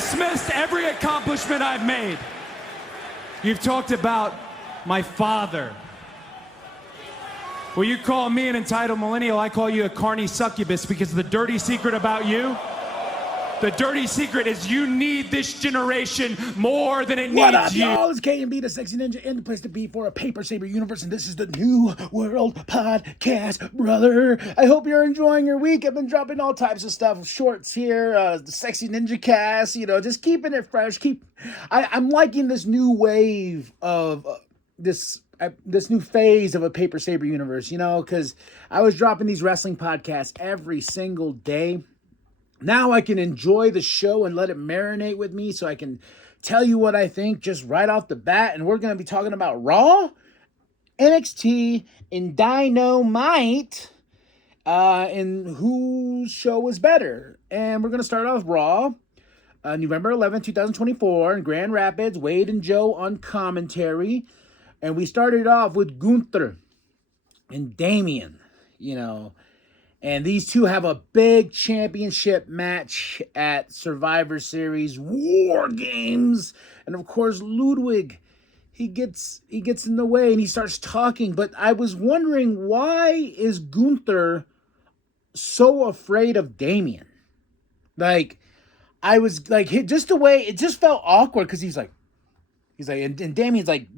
dismissed every accomplishment I've made. You've talked about my father. Well, you call me an entitled millennial, I call you a carny succubus, because the dirty secret about you, the dirty secret is you need this generation more than it What needs up, you. y'all? It's KMB, the Sexy Ninja, and the place to be for a Paper Saber universe, and this is the New World Podcast, brother. I hope you're enjoying your week. I've been dropping all types of stuff, shorts here, the Sexy Ninja cast, just keeping it fresh. I'm liking this new wave of this new phase of a Paper Saber universe, because I was dropping these wrestling podcasts every single day. Now I can enjoy the show and let it marinate with me so I can tell you what I think just right off the bat. And we're going to be talking about Raw, NXT, and Dynamite, and whose show was better. And we're going to start off Raw, November 11th, 2024, in Grand Rapids, Wade and Joe on commentary. And we started off with Gunther and Damian, And these two have a big championship match at Survivor Series War Games. And of course, Ludwig, he gets in the way and he starts talking. But I was wondering, why is Gunther so afraid of Damian? I was like, just the way, it just felt awkward because he's like, and Damian's like,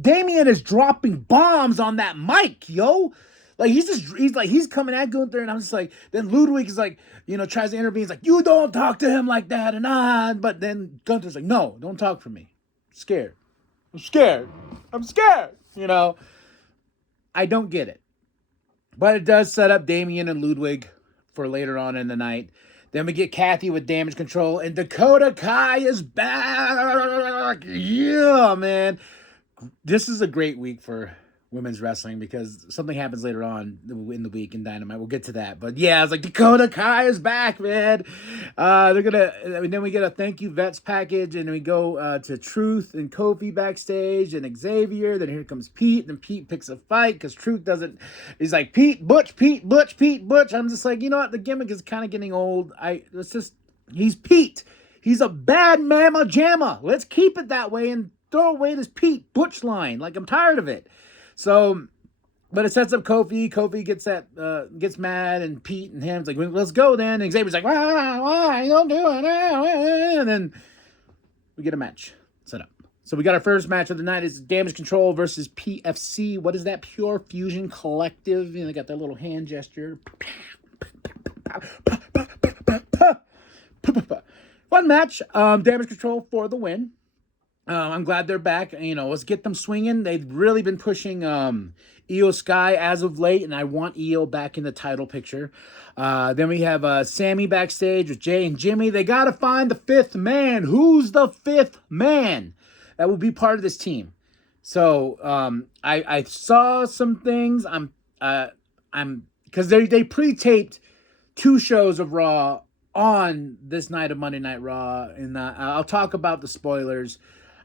Damian is dropping bombs on that mic, yo. Like, he's coming at Gunther, and I'm just like, then Ludwig is like, tries to intervene. He's like, you don't talk to him like that, but then Gunther's like, no, don't talk for me. I'm scared. I don't get it. But it does set up Damian and Ludwig for later on in the night. Then we get Kathy with Damage Control, and Dakota Kai is back. Yeah, man. This is a great week for women's wrestling because something happens later on in the week in Dynamite. We'll get to that. But yeah, I was like, Dakota Kai is back, man. Then we get a thank you vets package, and then we go to Truth and Kofi backstage and Xavier. Then here comes Pete, and Pete picks a fight because Truth doesn't. He's like, Pete Butch. I'm just like, you know what? The gimmick is kind of getting old. He's Pete. He's a bad mama jamma. Let's keep it that way and throw away this Pete Butch line. Like, I'm tired of it. So, but it sets up Kofi. Kofi gets mad, and Pete and him's like, let's go then. And Xavier's like, why you don't do it? And then we get a match set up. So we got our first match of the night. Is Damage Control versus PFC. What is that? Pure Fusion Collective. They got their little hand gesture. Fun match. Damage Control for the win. I'm glad they're back. Let's get them swinging. They've really been pushing Io Sky as of late, and I want Io back in the title picture. Then we have Sammy backstage with Jay and Jimmy. They got to find the fifth man. Who's the fifth man that will be part of this team? So I saw some things. I'm because they pre-taped 2 shows of Raw on this night of Monday Night Raw, and I'll talk about the spoilers.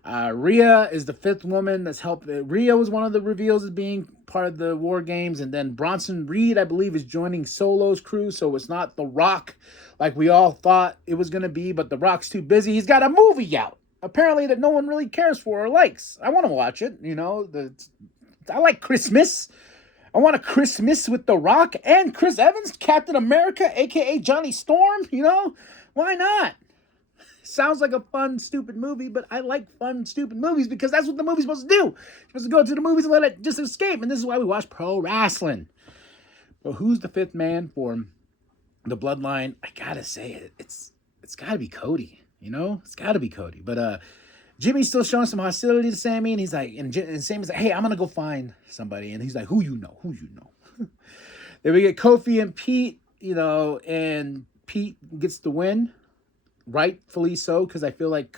Rhea is the 5th woman that's helped. Rhea was one of the reveals as being part of the War Games. And then Bronson Reed, I believe, is joining Solo's crew. So it's not The Rock like we all thought it was going to be. But The Rock's too busy. He's got a movie out, apparently, that no one really cares for or likes. I want to watch it. I like Christmas. I want a Christmas with The Rock and Chris Evans, Captain America, a.k.a. Johnny Storm. Why not? Sounds like a fun, stupid movie, but I like fun, stupid movies because that's what the movie's supposed to do. You're supposed to go to the movies and let it just escape, and this is why we watch pro wrestling. But who's the 5th man for the Bloodline? I gotta say it's gotta be Cody. It's gotta be Cody. But Jimmy's still showing some hostility to Sammy, and he's like, and Sammy's like, hey, I'm gonna go find somebody, and he's like, who you know? Then we get Kofi and Pete, and Pete gets the win. Rightfully so, because I feel like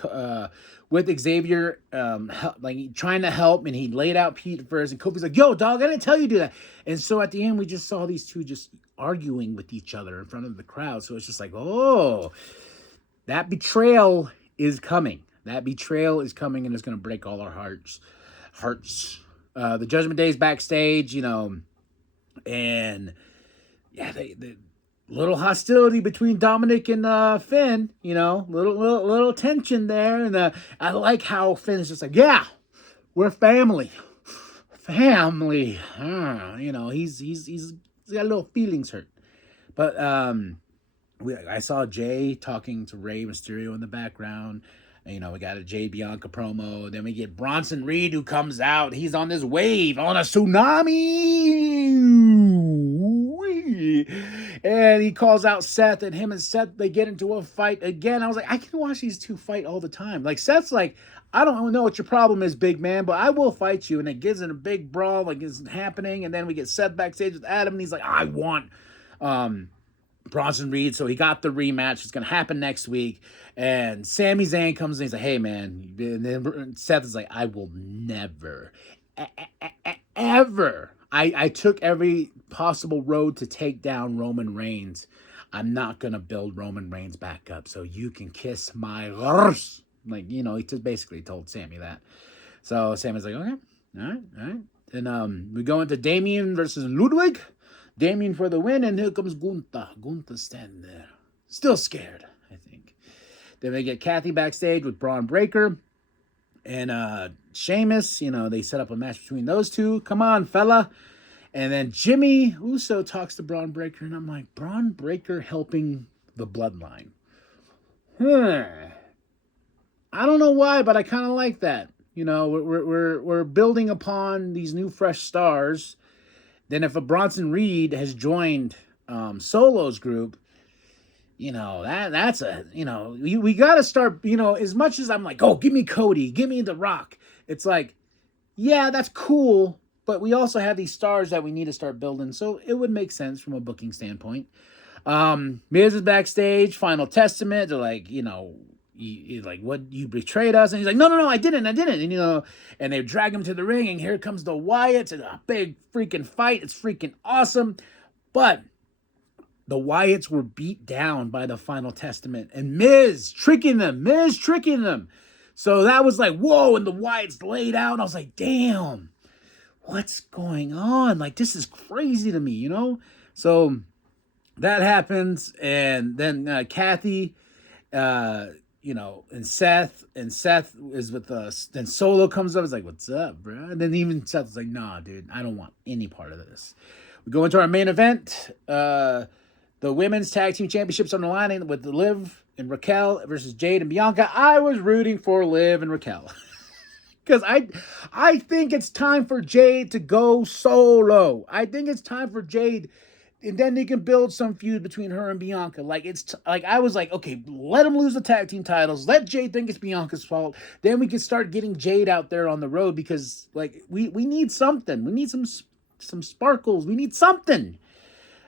with Xavier trying to help, and he laid out Pete first, and Kofi's like, yo, dog, I didn't tell you to do that. And so at the end, we just saw these two just arguing with each other in front of the crowd. So it's just like, oh, that betrayal is coming. And it's going to break all our hearts. The Judgment Day is backstage, and yeah, little hostility between Dominic and Finn, little tension there. And I like how Finn is just like, yeah, we're family. Family. He's got a little feelings hurt. But I saw Jay talking to Rey Mysterio in the background. We got a Jay Bianca promo. Then we get Bronson Reed who comes out. He's on this wave, on a tsunami. And he calls out Seth, and him and Seth, they get into a fight again. I was like, I can watch these two fight all the time. Like, Seth's like, I don't know what your problem is, big man, but I will fight you. And it gives it a big brawl, like it's happening. And then we get Seth backstage with Adam, and he's like, I want Bronson Reed. So he got the rematch. It's going to happen next week. And Sami Zayn comes in. He's like, hey, man. And then Seth is like, I will never, ever. I took every possible road to take down Roman Reigns. I'm not going to build Roman Reigns back up. So you can kiss my arse. Like, he just basically told Sami that. So Sami's like, okay. All right. And we go into Damien versus Ludwig. Damien for the win, and here comes Gunther. Gunther standing there. Still scared, I think. Then we get Kathy backstage with Braun Breaker and Sheamus. They set up a match between those two. Come on, fella. And then Jimmy Uso talks to Braun Breaker, and I'm like, Braun Breaker helping the bloodline. I don't know why, but I kind of like that. We're building upon these new fresh stars. Then if a Bronson Reed has joined Solo's group, that's we got to start, as much as I'm like, oh, give me Cody, give me The Rock. It's like, yeah, that's cool, but we also have these stars that we need to start building. So it would make sense from a booking standpoint. Miz is backstage, Final Testament. They're like, like, what, you betrayed us? And he's like, no, I didn't. And, and they drag him to the ring, and here comes the Wyatts. It's a big freaking fight. It's freaking awesome. But the Wyatts were beat down by the Final Testament, and Miz tricking them. So that was like, whoa, and the Wyatts laid out. And I was like, damn, what's going on? Like, this is crazy to me, So that happens, and then Kathy, and Seth is with us. Then Solo comes up. It's like, what's up, bro? And then even Seth is like, nah, dude, I don't want any part of this. We go into our main event. The women's tag team championships on the line with Liv and Raquel versus Jade and Bianca. I was rooting for Liv and Raquel because I think it's time for Jade to go solo. I think it's time for Jade. And then they can build some feud between her and Bianca. Like, I was like, okay, let them lose the tag team titles. Let Jade think it's Bianca's fault. Then we can start getting Jade out there on the road because, like, we need something. We need some sparkles. We need something.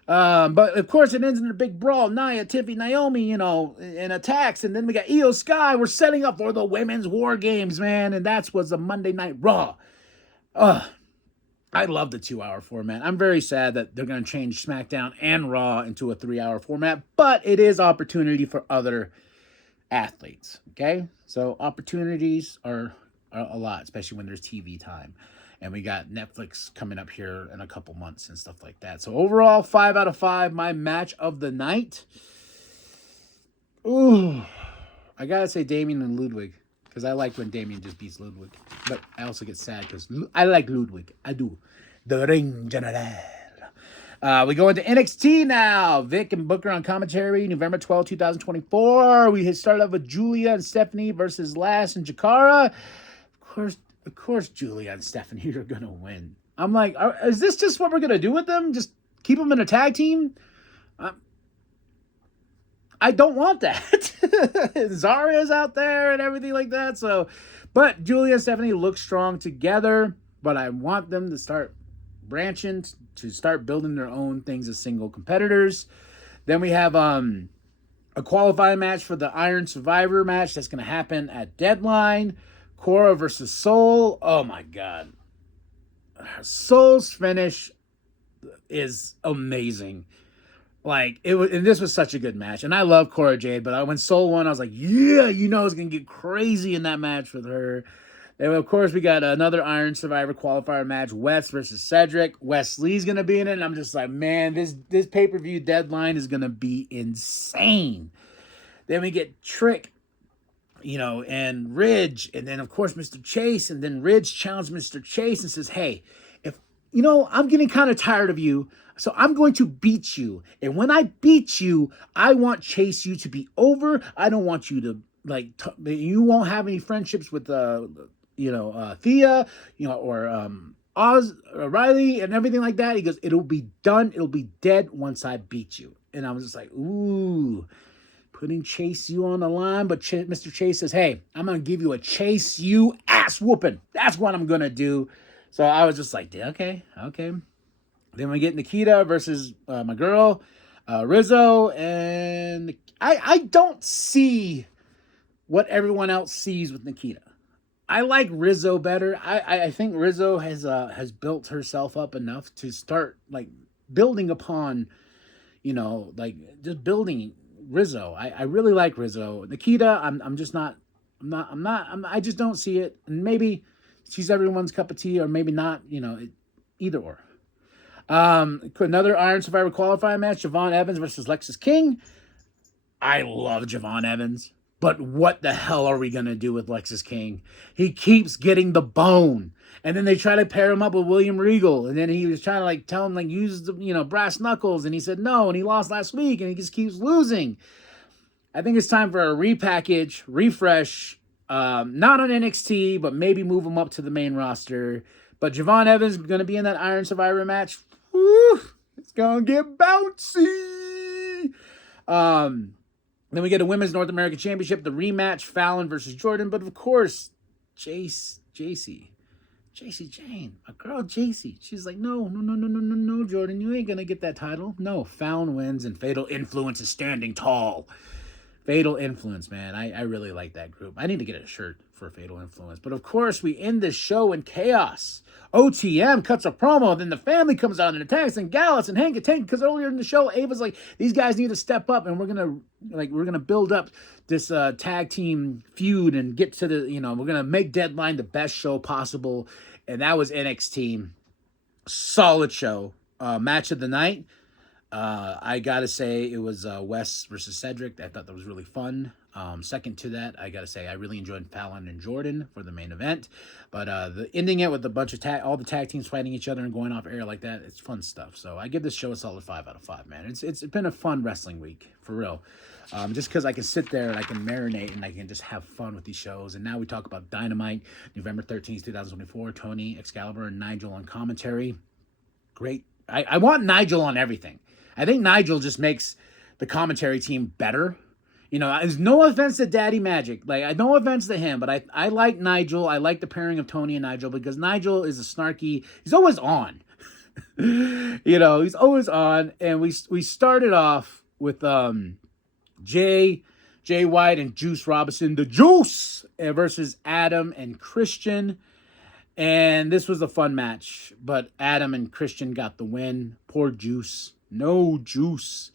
But of course, it ends in a big brawl. Nia, Tiffy, Naomi, and attacks. And then we got Io Sky. We're setting up for the women's war games, man. And that's was a Monday Night Raw. I love the 2-hour format. I'm very sad that they're going to change SmackDown and Raw into a 3-hour format, but it is opportunity for other athletes, okay? So opportunities are a lot, especially when there's TV time. And we got Netflix coming up here in a couple months and stuff like that. So overall, 5 out of 5, my match of the night. Ooh, I got to say Damien and Ludwig. Because I like when Damien just beats Ludwig. But I also get sad because I like Ludwig. I do. The Ring General. We go into NXT now. Vic and Booker on commentary. November 12, 2024. We started off with Julia and Stephanie versus Lass and Jakara. Of course, Julia and Stephanie are going to win. I'm like, is this just what we're going to do with them? Just keep them in a tag team? I don't want that. Zarya's out there and everything like that. So, but Julia and Stephanie look strong together. But I want them to start branching, to start building their own things as single competitors. Then we have a qualifying match for the Iron Survivor match that's going to happen at Deadline. Cora versus Soul. Oh my God. Soul's finish is amazing. Like, it was, and this was such a good match. And I love Cora Jade, but when Soul won, I was like, yeah, it's going to get crazy in that match with her. And of course, we got another Iron Survivor qualifier match, Wes versus Cedric. Wesley's gonna be in it, and I'm just like, man, this pay-per-view deadline is gonna be insane. Then we get Trick, and Ridge, and then of course Mr. Chase, and then Ridge challenged Mr. Chase and says, hey, if I'm getting kind of tired of you, so I'm going to beat you. And when I beat you, I want Chase you to be over. I don't want you to you won't have any friendships with Thea, or Oz, Riley, and everything like that. He goes, it'll be done. It'll be dead once I beat you. And I was just like, ooh, putting Chase U on the line. But Mr. Chase says, hey, I'm going to give you a Chase U ass whooping. That's what I'm going to do. So I was just like, okay. Then we get Nikita versus my girl, Rizzo. And I don't see what everyone else sees with Nikita. I like Rizzo better. I think Rizzo has built herself up enough to start building upon, just building Rizzo. I really like Rizzo. Nikita, I just don't see it. And maybe she's everyone's cup of tea, or maybe not. Either or. Another Iron Survivor qualifying match: Javon Evans versus Lexis King. I love Javon Evans. But what the hell are we going to do with Lexis King? He keeps getting the bone. And then they try to pair him up with William Regal. And then he was trying to tell him use the, brass knuckles. And he said no. And he lost last week. And he just keeps losing. I think it's time for a repackage, refresh. Not on NXT, but maybe move him up to the main roster. But Javon Evans is going to be in that Iron Survivor match. Woo, it's going to get bouncy. Then we get a Women's North American Championship, the rematch, Fallon versus Jordan. But of course, Jacy Jane, my girl Jacy. She's like, no, Jordan, you ain't going to get that title. No, Fallon wins, and Fatal Influence is standing tall. Fatal Influence, man. I really like that group. I need to get a shirt for Fatal Influence. But of course, we end this show in chaos. OTM cuts a promo, then the family comes out and attacks, and Gallus and Hank and Tank, because earlier in the show, Ava's like, these guys need to step up, and we're gonna build up this tag team feud and get to the, we're gonna make Deadline the best show possible. And that was NXT. Solid show. Match of the night. I gotta say it was Wes versus Cedric. I thought that was really fun. Second to that, I gotta say I really enjoyed Fallon and Jordan for the main event. But the ending it with a bunch of all the tag teams fighting each other and going off air like that, it's fun stuff. So I give this show a solid 5 out of 5, man. It's been a fun wrestling week, for real. Just because I can sit there and I can marinate and I can just have fun with these shows. And now we talk about Dynamite, November 13th, 2024. Tony, Excalibur, and Nigel on commentary. Great. I want Nigel on everything. I think Nigel just makes the commentary team better. There's no offense to Daddy Magic. No offense to him, but I like Nigel. I like the pairing of Tony and Nigel because Nigel is a snarky. He's always on. He's always on. And we started off with Jay White and Juice Robinson, the Juice, versus Adam and Christian. And this was a fun match, but Adam and Christian got the win. Poor Juice. No Juice.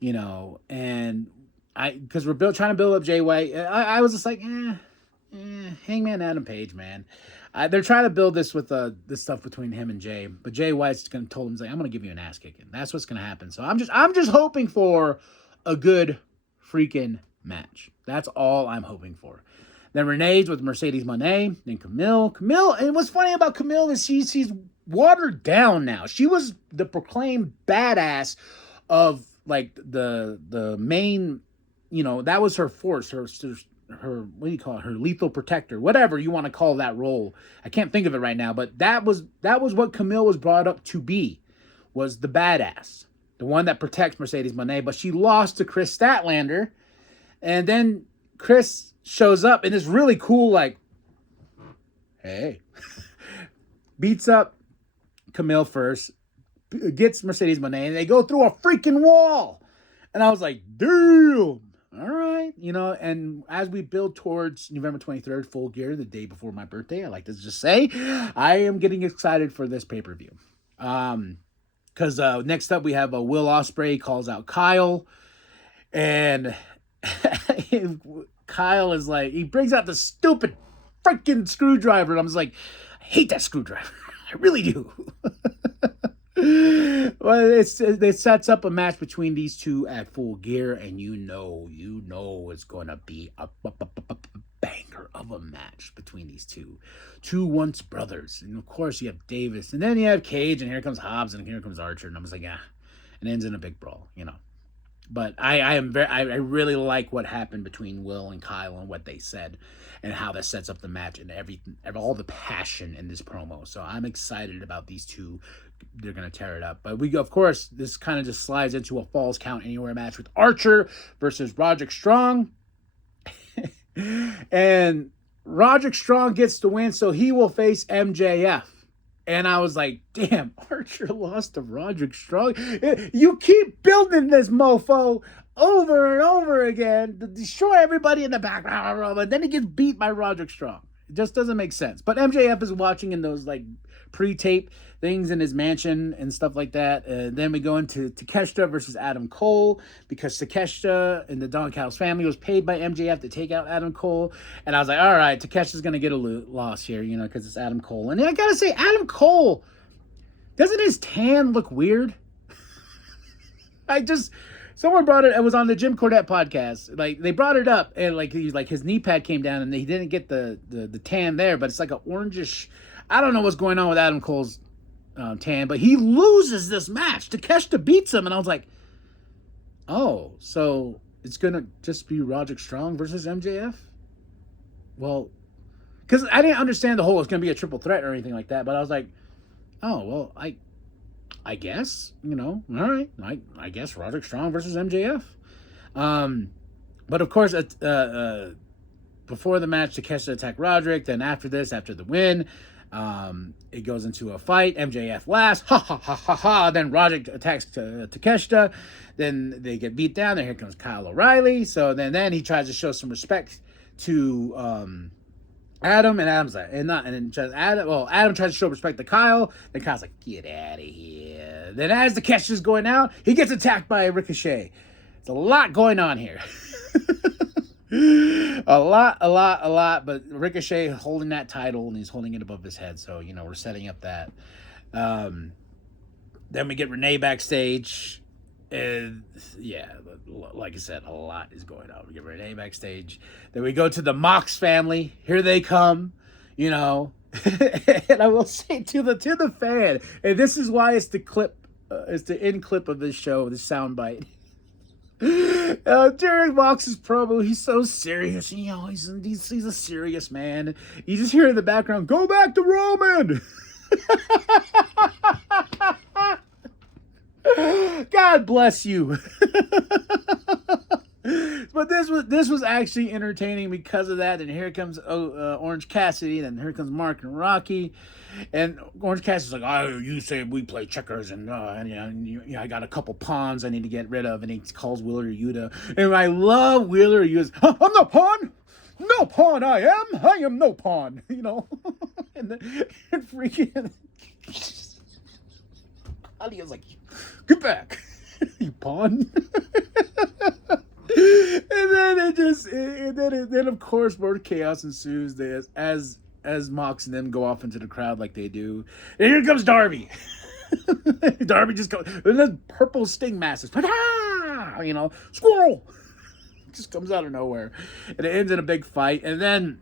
And because we're trying to build up Jay White, I was just like, Hangman Adam Page, man. They're trying to build this with this stuff between him and Jay, but Jay White's told him, I'm going to give you an ass kicking. That's what's going to happen. So I'm just hoping for a good freaking match. That's all I'm hoping for. Then Renee's with Mercedes Moné, then Camille, and what's funny about Camille is she's watered down now. She was the proclaimed badass of the main. That was her force, her what do you call it? Her lethal protector, whatever you want to call that role. I can't think of it right now, but that was what Camille was brought up to be, was the badass, the one that protects Mercedes Moné. But she lost to Chris Statlander, and then Chris shows up and is really cool, hey, beats up Camille first, gets Mercedes Moné, and they go through a freaking wall. And I was like, damn. All right, and as we build towards November 23rd, Full Gear, the day before my birthday, I like to just say, I am getting excited for this pay-per-view. Because next up we have Will Ospreay calls out Kyle, and Kyle is he brings out the stupid freaking screwdriver. And I was like, I hate that screwdriver. I really do. Well, it sets up a match between these two at Full Gear, and you know it's going to be a banger of a match between these two once brothers. And of course you have Davis, and then you have Cage, and here comes Hobbs, and here comes Archer, and I was like, and it ends in a big brawl, But I really like what happened between Will and Kyle and what they said and how that sets up the match and everything, all the passion in this promo. So I'm excited about these two. They're going to tear it up. But of course, this kind of just slides into a Falls Count Anywhere match with Archer versus Roderick Strong. And Roderick Strong gets the win, so he will face MJF. And I was like, damn, Archer lost to Roderick Strong. You keep building this mofo over and over again to destroy everybody in the background, and then he gets beat by Roderick Strong. It just doesn't make sense. But MJF is watching in those like pre-tape things in his mansion and stuff like that. Then we go into Takeshita versus Adam Cole, because Takeshita and the Don Callis family was paid by MJF to take out Adam Cole. And I was like, all right, Takeshita's going to get a loss here, because it's Adam Cole. And I got to say, Adam Cole, doesn't his tan look weird? Someone brought it was on the Jim Cornette podcast. Like, they brought it up, and his knee pad came down, and he didn't get the tan there, but it's like an orangish. I don't know what's going on with Adam Cole's tan, but he loses this match. Takeshita beats him, and I was like, oh, so it's going to just be Roderick Strong versus MJF? Well, because I didn't understand the whole it's going to be a triple threat or anything like that, but I was like, oh, well, I guess, all right, I guess Roderick Strong versus MJF. But of course, before the match, Takeshita attacked Roderick. Then after the win, it goes into a fight. MJF laughs, ha ha ha ha ha. Then Roderick attacks Takeshita. Then they get beat down. Then here comes Kyle O'Reilly. So then he tries to show some respect to Adam, and Adam's like, Adam tries to show respect to Kyle. Then Kyle's like, get out of here. Then as the Takeshita's going out, he gets attacked by Ricochet. There's a lot going on here. a lot, but Ricochet holding that title, and he's holding it above his head, so, we're setting up that. Then we get Renee backstage, and, like I said, a lot is going on. We get Renee backstage, then we go to the Mox family. Here they come, and I will say to the fan, and this is why it's the end clip of this show, the soundbite. During Mox's promo, he's so serious. He's a serious man. You just hear in the background, "Go back to Roman." God bless you. But this was actually entertaining because of that. And here comes Orange Cassidy. Then here comes Mark and Rocky. And Orange Cassidy's like, "Oh, you say we play checkers, and I got a couple pawns I need to get rid of." And he calls Wheeler Yuta. And I love Wheeler Yuta's, "I'm no pawn. No pawn I am. I am no pawn." and freaking Claudio's like, "Get back, you pawn." And then of course more chaos ensues as Mox and them go off into the crowd like they do. And here comes Darby. Darby just goes, and then purple sting masses. Squirrel. Just comes out of nowhere. And it ends in a big fight. And then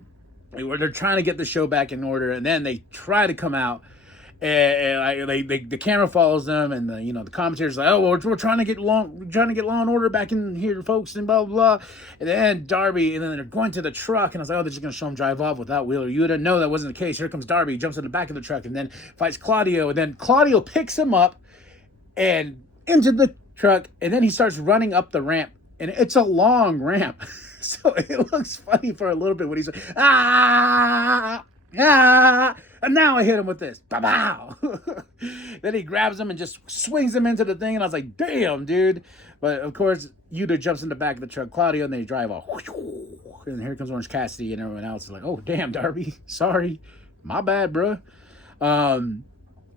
they're trying to get the show back in order. And then they try to come out. And the camera follows them, and the commentators like, "Oh, well, we're trying to get law and order back in here, folks," and blah blah blah. And then Darby, and then they're going to the truck, and I was like, "Oh, they're just gonna show him drive off without Wheeler Yuta." No, that wasn't the case. Here comes Darby, jumps in the back of the truck, and then fights Claudio, and then Claudio picks him up and into the truck, and then he starts running up the ramp, and it's a long ramp, so it looks funny for a little bit when he's like, "Ah, ah." And now I hit him with this. Bow. Then he grabs him and just swings him into the thing. And I was like, damn, dude. But, of course, Yuta jumps in the back of the truck, Claudio, and then they drive off. And here comes Orange Cassidy, and everyone else is like, "Oh, damn, Darby. Sorry. My bad, bro."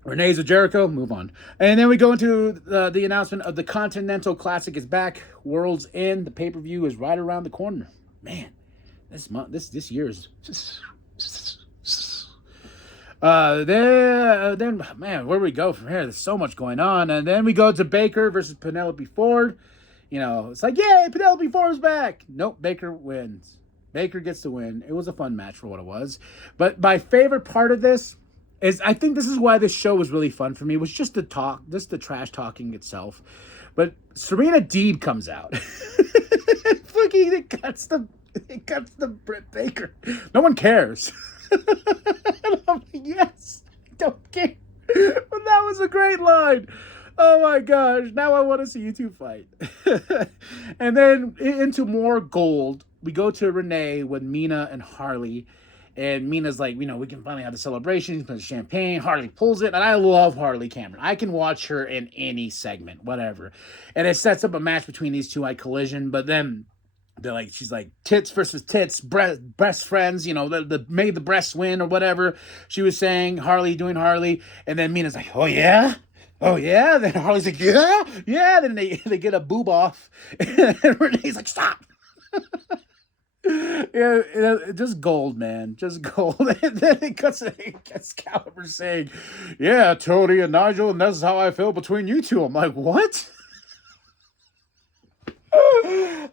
Renee's with Jericho. Move on. And then we go into the announcement of the Continental Classic is back. World's End. The pay-per-view is right around the corner. Man, this year is just Then, man, where do we go from here? There's so much going on. And then we go to Baker versus Penelope Ford. You know, it's like, yay, Penelope Ford's back. Nope, Baker wins. Baker gets the win. It was a fun match for what it was. But my favorite part of this is, I think this is why this show was really fun for me, was just the talk, just the trash talking itself. But Serena Deeb comes out. Fucking, it cuts the Britt Baker. No one cares. And I'm like, yes, I don't care. But that was a great line. Oh my gosh, now I want to see you two fight. And then into more gold, we go to Renee with Mina and Harley. And Mina's like, you know, we can finally have the celebration, put champagne. Harley pulls it, and I love Harley Cameron. I can watch her in any segment, whatever. And it sets up a match between these two, like Collision, but then they're like, she's like, tits versus tits, best friends, you know, may the breasts win or whatever she was saying, Harley doing Harley. And then Mina's like, oh yeah? Oh yeah? Then Harley's like, yeah? Yeah. Then they get a boob off. And Renee's like, stop. Yeah, just gold, man. Just gold. And then it gets Caliber saying, yeah, Tony and Nigel, and that's how I feel between you two. I'm like, what?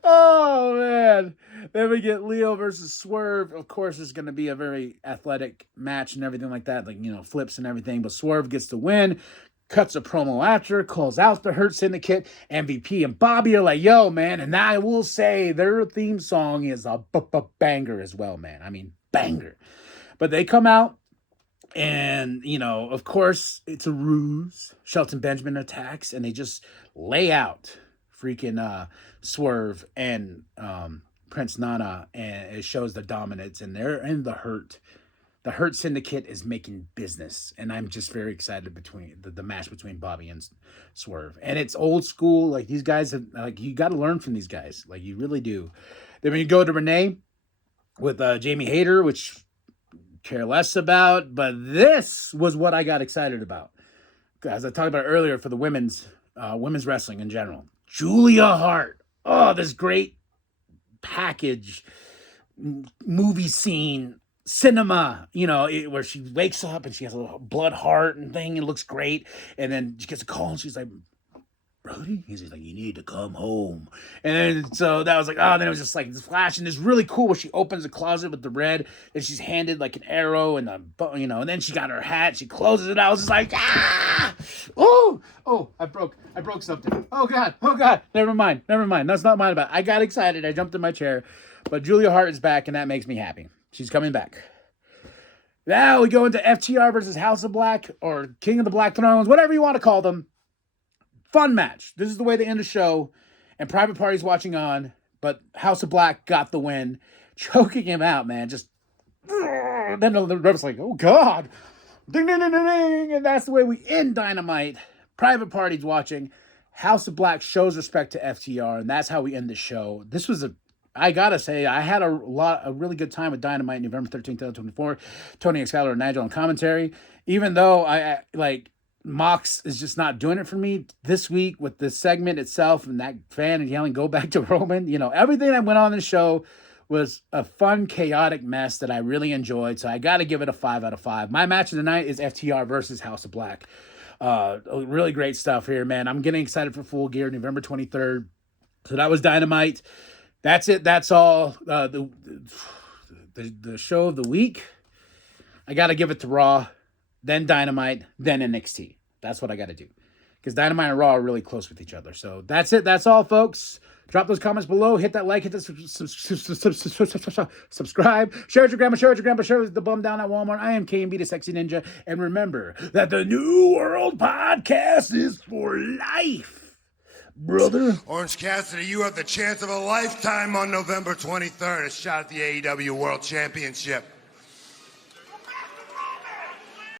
Oh man. Then we get Leo versus Swerve. Of course, it's going to be a very athletic match and everything like that, like, you know, flips and everything. But Swerve gets the win, cuts a promo after, calls out the Hurt Syndicate. MVP and Bobby are like, yo, man. And I will say their theme song is a banger as well, man. I mean, banger. But they come out, and, you know, of course, it's a ruse. Shelton Benjamin attacks, and they just lay out freaking Swerve and Prince Nana, and it shows the dominance, and they're in the Hurt. The Hurt Syndicate is making business, and I'm just very excited between the match between Bobby and Swerve. And it's old school. Like, these guys have, like, you got to learn from these guys. Like, you really do. Then when you go to Renee with Jamie Hayter, which care less about, but this was what I got excited about. As I talked about earlier, for the women's wrestling in general. Julia Hart. Oh, this great package movie scene, cinema, you know, where she wakes up and she has a little blood heart and thing, and looks great. And then she gets a call and she's like, Brody? He's like, you need to come home. And then, so that was like, oh, then it was just like this flash, and it's really cool where she opens the closet with the red, and she's handed like an arrow and you know, and then she got her hat, she closes it out. I was just like, ah! Oh, I broke something. Oh God, never mind. That's not mine. I got excited. I jumped in my chair, but Julia Hart is back, and that makes me happy. She's coming back. Now we go into FTR versus House of Black, or King of the Black Thrones, whatever you want to call them. Fun match. This is the way they end the show, and Private Party's watching on, but House of Black got the win, choking him out, man. Just, then the ref's like, oh God, ding, ding, ding, ding, ding, and that's the way we end Dynamite. Private Party's watching. House of Black shows respect to FTR, and that's how we end the show. This was I gotta say, I had a really good time with Dynamite November 13th, 2024. Tony Excaler and Nigel on commentary. Even though I like, Mox is just not doing it for me this week with the segment itself and that fan and yelling, go back to Roman. You know, everything that went on in the show was a fun, chaotic mess that I really enjoyed. So I got to give it a 5 out of 5. My match of the night is FTR versus House of Black. Really great stuff here, man. I'm getting excited for Full Gear, November 23rd. So that was Dynamite. That's it. That's all. The show of the week, I got to give it to Raw, then Dynamite, then NXT. That's what I got to do. Because Dynamite and Raw are really close with each other. So that's it. That's all, folks. Drop those comments below. Hit that like. Hit that subscribe. Share it with your grandma. Share it with your grandpa. Share it with the bum down at Walmart. I am KMB, the Sexy Ninja. And remember that the New World Podcast is for life, brother. Orange Cassidy, you have the chance of a lifetime on November 23rd. A shot at the AEW World Championship.